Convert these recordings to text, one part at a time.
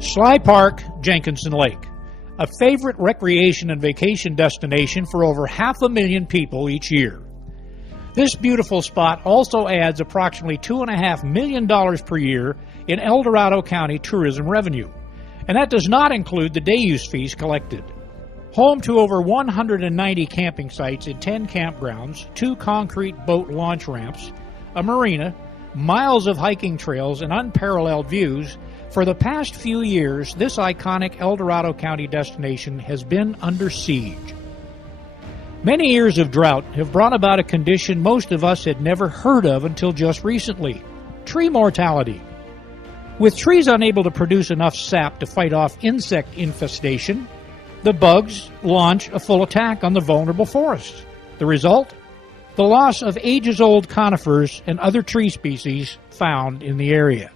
Sly Park, Jenkinson Lake, a favorite recreation and vacation destination for over 500,000 people each year. This beautiful spot also adds approximately $2.5 million per year in El Dorado County tourism revenue, and that does not include the day use fees collected. Home to over 190 camping sites in 10 campgrounds, 2 concrete boat launch ramps, a marina, miles of hiking trails, and unparalleled views, for the past few years, this iconic El Dorado County destination has been under siege. Many years of drought have brought about a condition most of us had never heard of until just recently: tree mortality. With trees unable to produce enough sap to fight off insect infestation, the bugs launch a full attack on the vulnerable forests. The result? The loss of ages-old conifers and other tree species found in the area.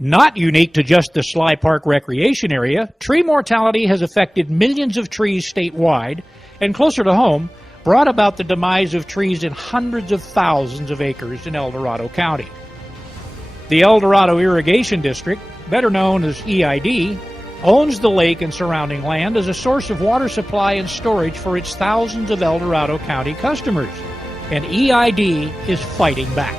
Not unique to just the Sly Park recreation area, tree mortality has affected millions of trees statewide and, closer to home, brought about the demise of trees in hundreds of thousands of acres in El Dorado County. The El Dorado Irrigation District, better known as EID, owns the lake and surrounding land as a source of water supply and storage for its thousands of El Dorado County customers, and EID is fighting back.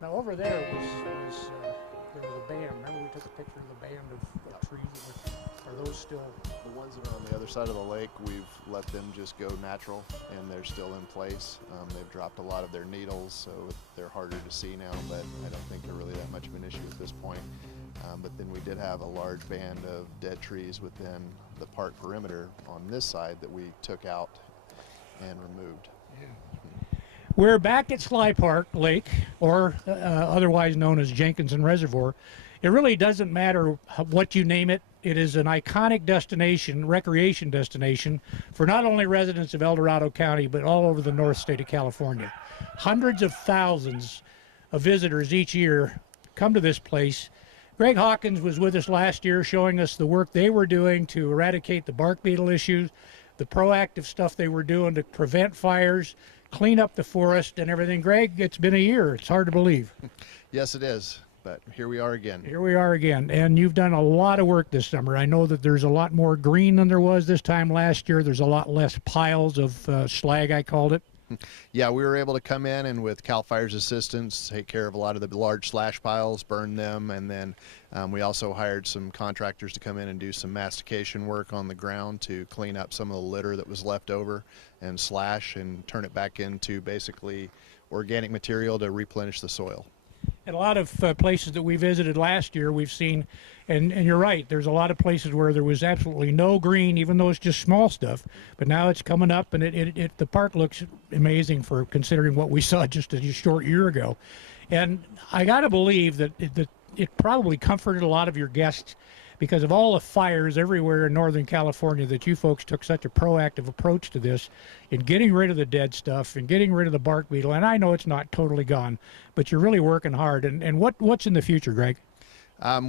Now over there there was a band. Remember we took a picture of the band of trees that are those still? The ones that are on the other side of the lake, we've let them just go natural, and they're still in place. They've dropped a lot of their needles, so they're harder to see now, but I don't think they're really that much of an issue at this point. But then we did have a large band of dead trees within the park perimeter on this side that we took out and removed. Yeah. We're back at Sly Park Lake, or otherwise known as Jenkinson Reservoir. It really doesn't matter what you name it. It is an iconic destination, recreation destination, for not only residents of El Dorado County, but all over the north state of California. Hundreds of thousands of visitors each year come to this place. Greg Hawkins was with us last year showing us the work they were doing to eradicate the bark beetle issues, the proactive stuff they were doing to prevent fires, clean up the forest and everything. Greg, it's been a year. It's hard to believe. Yes, it is. But here we are again. Here we are again. And you've done a lot of work this summer. I know that there's a lot more green than there was this time last year. There's a lot less piles of slag, I called it. Yeah, we were able to come in and with CAL FIRE's assistance take care of a lot of the large slash piles, burn them, and then we also hired some contractors to come in and do some mastication work on the ground to clean up some of the litter that was left over and slash and turn it back into basically organic material to replenish the soil. At a lot of places that we visited last year, we've seen, and you're right, there's a lot of places where there was absolutely no green, even though it's just small stuff. But now it's coming up, and the park looks amazing for considering what we saw just a short year ago. And I got to believe that it probably comforted a lot of your guests because of all the fires everywhere in Northern California, that you folks took such a proactive approach to this in getting rid of the dead stuff and getting rid of the bark beetle. And I know it's not totally gone, but you're really working hard. And what's in the future, Greg?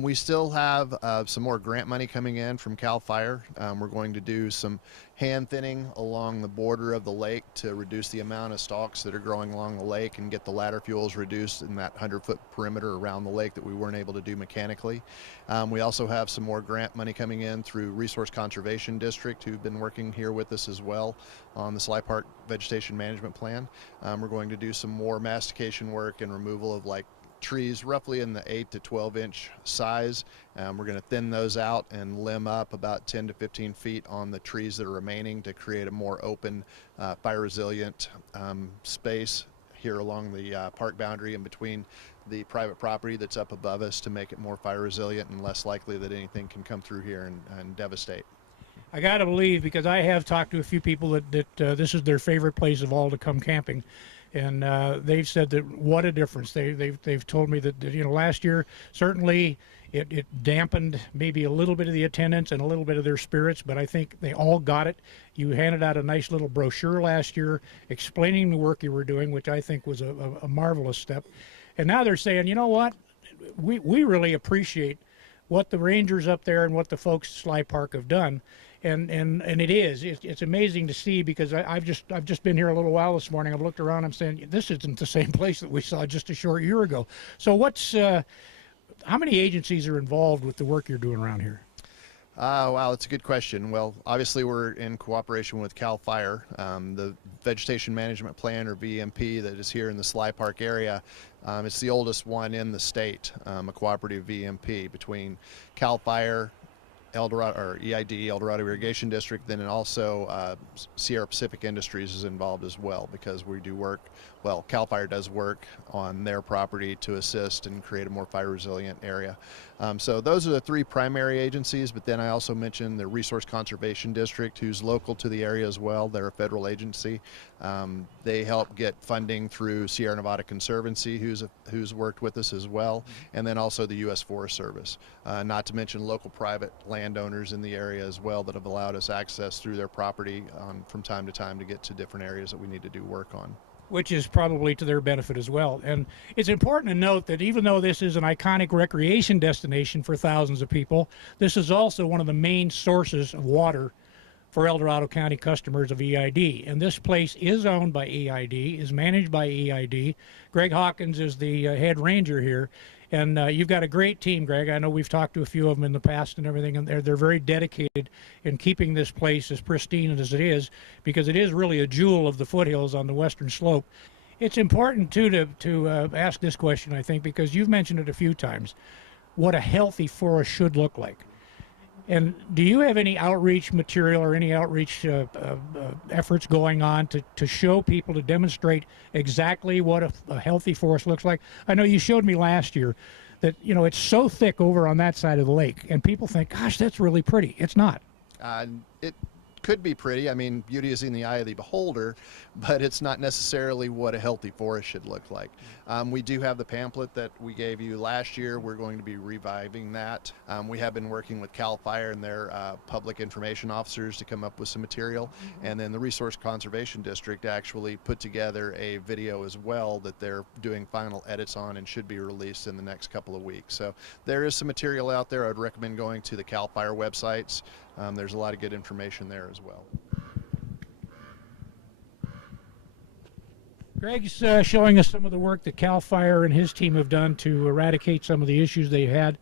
We still have some more grant money coming in from CAL FIRE. We're going to do some hand thinning along the border of the lake to reduce the amount of stalks that are growing along the lake and get the ladder fuels reduced in that 100-foot perimeter around the lake that we weren't able to do mechanically. We also have some more grant money coming in through Resource Conservation District, who've been working here with us as well on the Sly Park Vegetation Management Plan. We're going to do some more mastication work and removal of trees roughly in the 8 to 12 inch size. We're going to thin those out and limb up about 10 to 15 feet on the trees that are remaining to create a more open, fire resilient space here along the park boundary and between the private property that's up above us to make it more fire resilient and less likely that anything can come through here and devastate. I got to believe, because I have talked to a few people that this is their favorite place of all to come camping. And they've said that what a difference. They've told me that last year certainly it dampened maybe a little bit of the attendance and a little bit of their spirits, but I think they all got it. You handed out a nice little brochure last year explaining the work you were doing, which I think was a marvelous step. And now they're saying, you know what, we really appreciate what the rangers up there and what the folks at Sly Park have done. And it's amazing to see, because I've just been here a little while this morning. I've looked around. I'm saying this isn't the same place that we saw just a short year ago. So how many agencies are involved with the work you're doing around here? Wow, that's a good question. Well, obviously we're in cooperation with CAL FIRE, the Vegetation Management Plan, or VMP, that is here in the Sly Park area. It's the oldest one in the state, a cooperative VMP between CAL FIRE, El Dorado, or EID, El Dorado Irrigation District, then also Sierra Pacific Industries is involved as well, because we do work, well, CAL FIRE does work on their property to assist and create a more fire resilient area. So those are the three primary agencies, but then I also mentioned the Resource Conservation District, who's local to the area as well. They're a federal agency. They help get funding through Sierra Nevada Conservancy, who's worked with us as well, and then also the U.S. Forest Service. Not to mention local private landowners in the area as well that have allowed us access through their property from time to time to get to different areas that we need to do work on. Which is probably to their benefit as well. And it's important to note that even though this is an iconic recreation destination for thousands of people, this is also one of the main sources of water for El Dorado County customers of EID. And this place is owned by EID, is managed by EID. Greg Hawkins is the head ranger here. And you've got a great team, Greg. I know we've talked to a few of them in the past and everything, and they're very dedicated in keeping this place as pristine as it is, because it is really a jewel of the foothills on the western slope. It's important, too, to ask this question, I think, because you've mentioned it a few times, what a healthy forest should look like. And do you have any outreach material or any outreach efforts going on to show people, to demonstrate exactly what a healthy forest looks like? I know you showed me last year that, it's so thick over on that side of the lake, and people think, gosh, that's really pretty. It's not. It could be pretty. I mean, beauty is in the eye of the beholder, but it's not necessarily what a healthy forest should look like. We do have the pamphlet that we gave you last year. We're going to be reviving that. We have been working with CAL FIRE and their public information officers to come up with some material. And then the Resource Conservation District actually put together a video as well that they're doing final edits on and should be released in the next couple of weeks. So there is some material out there. I'd recommend going to the CAL FIRE websites. There's a lot of good information there as well. Greg's showing us some of the work that CAL FIRE and his team have done to eradicate some of the issues they had.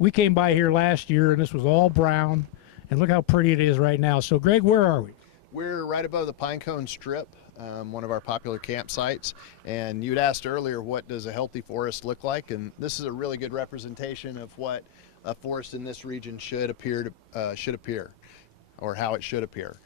We came by here last year, and this was all brown, and look how pretty it is right now. So, Greg, where are we? We're right above the Pinecone Strip, one of our popular campsites. And you'd asked earlier, what does a healthy forest look like? And this is a really good representation of what a forest in this region should appear, or how it should appear.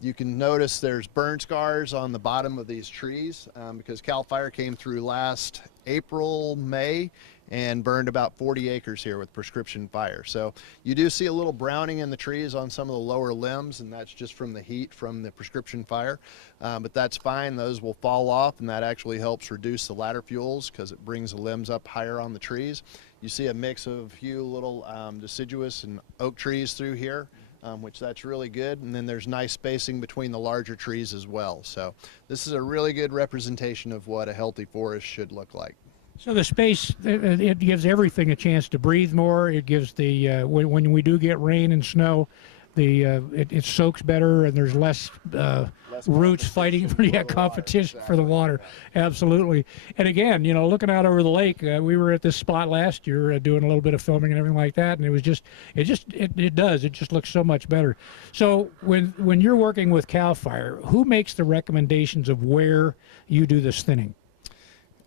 You can notice there's burn scars on the bottom of these trees because CAL FIRE came through last April, May, and burned about 40 acres here with prescription fire. So you do see a little browning in the trees on some of the lower limbs, and that's just from the heat from the prescription fire. But that's fine. Those will fall off, and that actually helps reduce the ladder fuels because it brings the limbs up higher on the trees. You see a mix of a few little deciduous and oak trees through here, which that's really good. And then there's nice spacing between the larger trees as well. So this is a really good representation of what a healthy forest should look like. So the space, it gives everything a chance to breathe more. It gives the, when we do get rain and snow, it soaks better, and there's less roots fighting for competition for the water. Absolutely. And again, looking out over the lake, we were at this spot last year doing a little bit of filming and everything like that, and it just looks so much better. So when you're working with CAL FIRE, who makes the recommendations of where you do this thinning?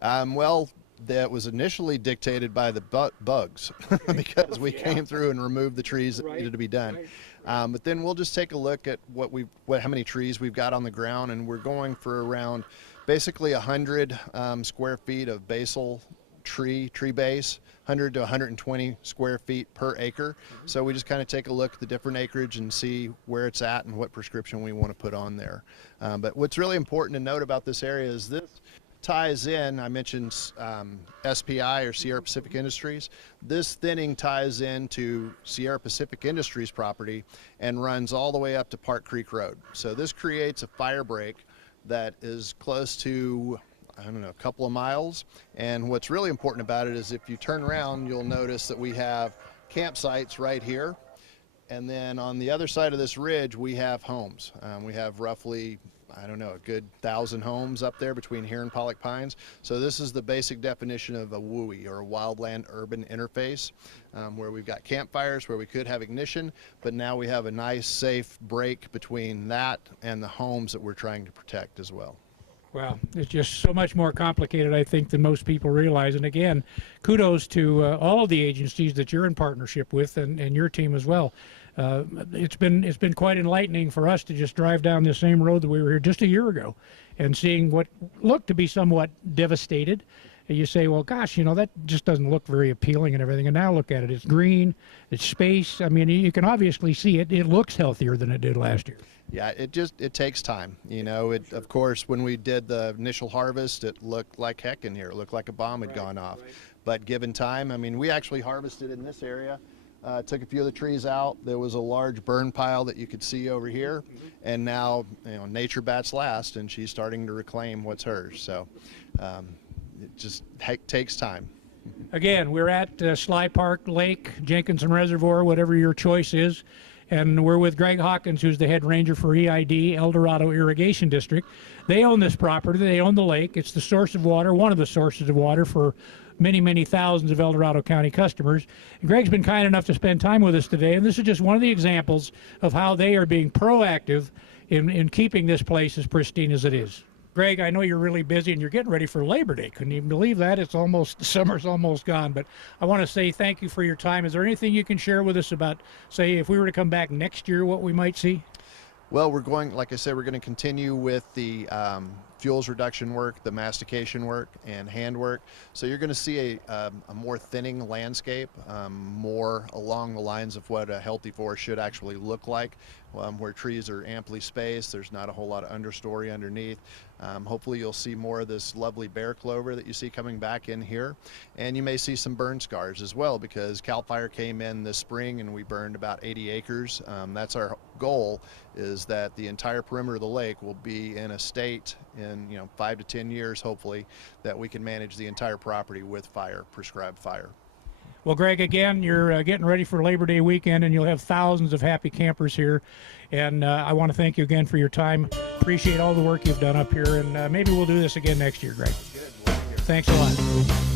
Well, that was initially dictated by the bugs because we came through and removed the trees that needed to be done. But then we'll just take a look at how many trees we've got on the ground, and we're going for around basically 100 square feet of basal tree base, 100 to 120 square feet per acre. So we just kind of take a look at the different acreage and see where it's at and what prescription we want to put on there. But what's really important to note about this area is this ties in, I mentioned SPI, or Sierra Pacific Industries. This thinning ties into Sierra Pacific Industries property and runs all the way up to Park Creek Road. So this creates a fire break that is close to, I don't know, a couple of miles. And what's really important about it is if you turn around, you'll notice that we have campsites right here. And then on the other side of this ridge, we have homes. We have roughly, I don't know, a good 1,000 homes up there between here and Pollock Pines. So this is the basic definition of a WUI, or a wildland urban interface, where we've got campfires where we could have ignition, but now we have a nice safe break between that and the homes that we're trying to protect as well. Well, it's just so much more complicated, I think, than most people realize. And again, kudos to all of the agencies that you're in partnership with, and your team as well. It's been quite enlightening for us to just drive down this same road that we were here just a year ago, and seeing what looked to be somewhat devastated. And you say, well, gosh, you know, that just doesn't look very appealing and everything. And now look at it; it's green, it's space. I mean, you can obviously see it. It looks healthier than it did last year. Yeah, it takes time. You know, of course, when we did the initial harvest, it looked like heck in here. It looked like a bomb had gone off. But given time, I mean, we actually harvested in this area, took a few of the trees out. There was a large burn pile that you could see over here. And now, you know, nature bats last, and she's starting to reclaim what's hers. So it just takes time. Again, we're at Sly Park Lake, Jenkinson Reservoir, whatever your choice is. And we're with Greg Hawkins, who's the head ranger for EID, El Dorado Irrigation District. They own this property. They own the lake. It's the source of water, one of the sources of water for many, many thousands of El Dorado County customers. And Greg's been kind enough to spend time with us today, and this is just one of the examples of how they are being proactive in keeping this place as pristine as it is. Greg, I know you're really busy and you're getting ready for Labor Day. Couldn't even believe that. It's almost, the summer's almost gone. But I want to say thank you for your time. Is there anything you can share with us about, say, if we were to come back next year, what we might see? Well, we're going, like I said, we're going to continue with the fuels reduction work, the mastication work, and hand work. So you're going to see a more thinning landscape, more along the lines of what a healthy forest should actually look like, where trees are amply spaced. There's not a whole lot of understory underneath. Hopefully you'll see more of this lovely bear clover that you see coming back in here. And you may see some burn scars as well, because CAL FIRE came in this spring and we burned about 80 acres. That's our goal, is that the entire perimeter of the lake will be in a state in 5 to 10 years, hopefully, that we can manage the entire property with fire, prescribed fire. Well, Greg, again, you're getting ready for Labor Day weekend, and you'll have thousands of happy campers here. And I want to thank you again for your time. Appreciate all the work you've done up here, and maybe we'll do this again next year, Greg. Good. Thanks a lot.